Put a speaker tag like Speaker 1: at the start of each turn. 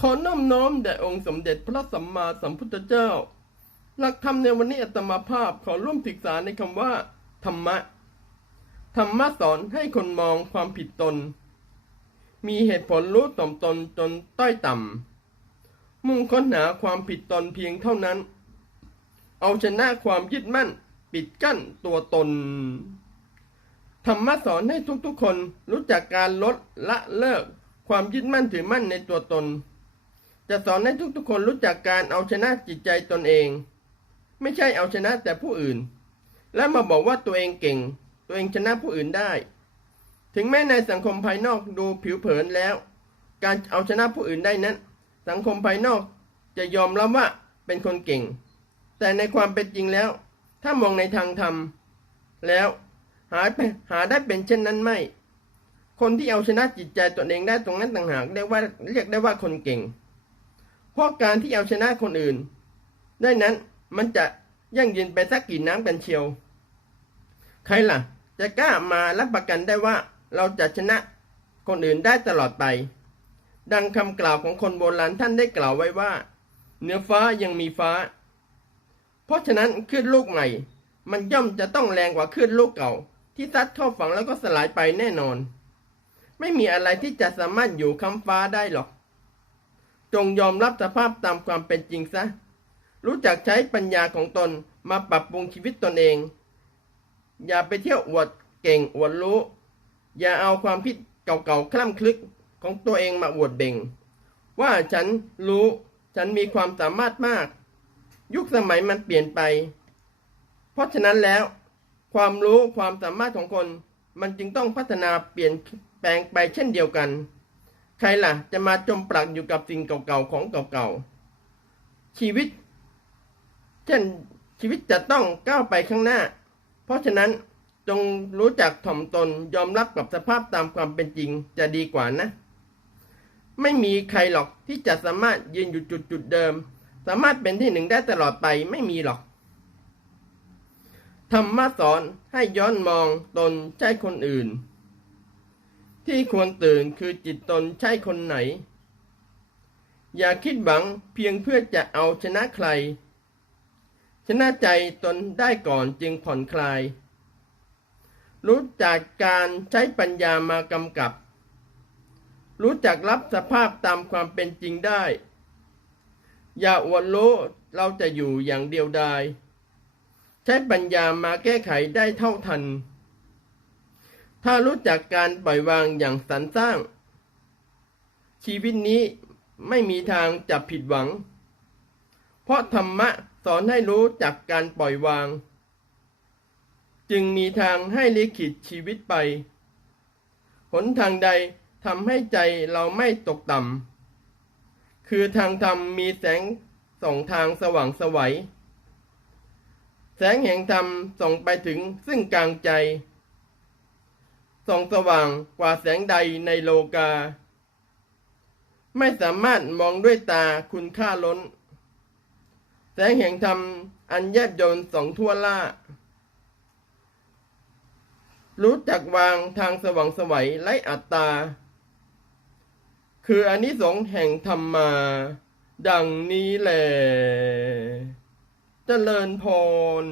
Speaker 1: ขอน้อมน้อมแด่องค์สมเด็จพระสัมมาสัมพุทธเจ้า หลักธรรมในวันนี้อาตมาภาพขอร่วมศึกษาในคำว่า ธรรมะ ธรรมะสอนให้คนมองความผิดตน มีเหตุผลรู้ต่อมตนจนต้อยต่ำ มุ่งค้นหาความผิดตนเพียงเท่านั้น เอาชนะความยึดมั่น ปิดกั้นตัวตน ธรรมะสอนให้ทุกๆคนรู้จักการลดละเลิก ความยึดมั่นถือมั่นในตัวตน จะสอนให้ทุกๆคนรู้จักการเอาชนะจิตใจตนเอง ไม่ใช่เอาชนะแต่ผู้อื่น และมาบอกว่าตัวเองเก่ง ตัวเองชนะผู้อื่นได้ ถึงแม้ในสังคมภายนอกดูผิวเผินแล้ว การเอาชนะผู้อื่นได้นั้น สังคมภายนอกจะยอมรับว่าเป็นคนเก่ง แต่ในความเป็นจริงแล้ว ถ้ามองในทางธรรม แล้วหาไปหาได้เป็นเช่นนั้นไม่ คนที่เอาชนะจิตใจตนเองได้ตรงนั้นต่างหากเรียกว่าเรียกได้ว่าคนเก่ง เพราะการที่เอาชนะคนอื่น ได้นั้นมันจะยั่งยืนไปสักกี่น้ำกันเชียว ใครล่ะ จะกล้ามารับประกันได้ว่าเราจะชนะคนอื่นได้ตลอดไป ดังคำกล่าวของคนโบราณท่านได้กล่าวไว้ว่า เหนือฟ้ายังมีฟ้า เพราะฉะนั้นคลื่นลูกใหม่ มันย่อมจะต้องแรงกว่าคลื่นลูกเก่า ที่ซัดเข้าฝั่งแล้วก็สลายไปแน่นอน ไม่มีอะไรที่จะสามารถอยู่คำฟ้าได้หรอก จงยอมรับสภาพตามความเป็นจริงซะ รู้จักใช้ปัญญาของตนมาปรับปรุงชีวิตตนเอง อย่าไปเที่ยวอวดเก่งอวดรู้ อย่าเอาความคิดเก่าๆคล่ำคลึกของตัวเองมาอวดเบ่ง ว่าฉันรู้ฉันมีความสามารถมาก ยุคสมัยมันเปลี่ยนไป เพราะฉะนั้นแล้ว ความรู้ความสามารถของคนมันจึงต้องพัฒนาเปลี่ยนแปลงไปเช่นเดียวกัน ใครล่ะ จะมาจมปลักอยู่กับสิ่งเก่าๆของเก่าๆ ชีวิต เช่นชีวิตจะต้องก้าวไปข้างหน้า เพราะฉะนั้นจงรู้จักถ่อมตนยอมรับกับสภาพตามความเป็นจริงจะดีกว่านะ ไม่มีใครหรอกที่จะสามารถยืนอยู่จุดจุดๆเดิม สามารถเป็นที่หนึ่งได้ตลอดไปไม่มีหรอกธรรมะสอนให้ย้อนมองตนใช่คนอื่น ที่ควรตื่นคือจิตตนใช่คนไหน อย่าคิดหวังเพียงเพื่อจะเอาชนะใคร ชนะใจตนได้ก่อนจึงผ่อนคลาย รู้จักการใช้ปัญญามากำกับ รู้จักรับสภาพตามความเป็นจริงได้ อย่าอวดรู้เราจะอยู่อย่างเดียวดาย ใช้ปัญญามาแก้ไขได้เท่าทัน ถ้ารู้จักการปล่อยวางอย่างสรรสร้าง ชีวิตนี้ไม่มีทางจะผิดหวัง เพราะธรรมะสอนให้รู้จักการปล่อยวาง จึงมีทางให้ลิขิตชีวิตไป หนทางใดทำให้ใจเราไม่ตกต่ำ คือทางธรรมมีแสงสองทางสว่างสวัย แสงแห่งธรรมส่องไปถึงซึ่งกลางใจ ส่องสว่างกว่าแสงใดในโลกา ไม่สามารถมองด้วยตาคุณค่าล้น แสงแห่งธรรมอันแยบยลสองทั่วล่า รู้จักวางทางสว่างสวัยไร้อัตตา คืออานิสงส์แห่งธรรมา ดังนี้แหละเจริญพร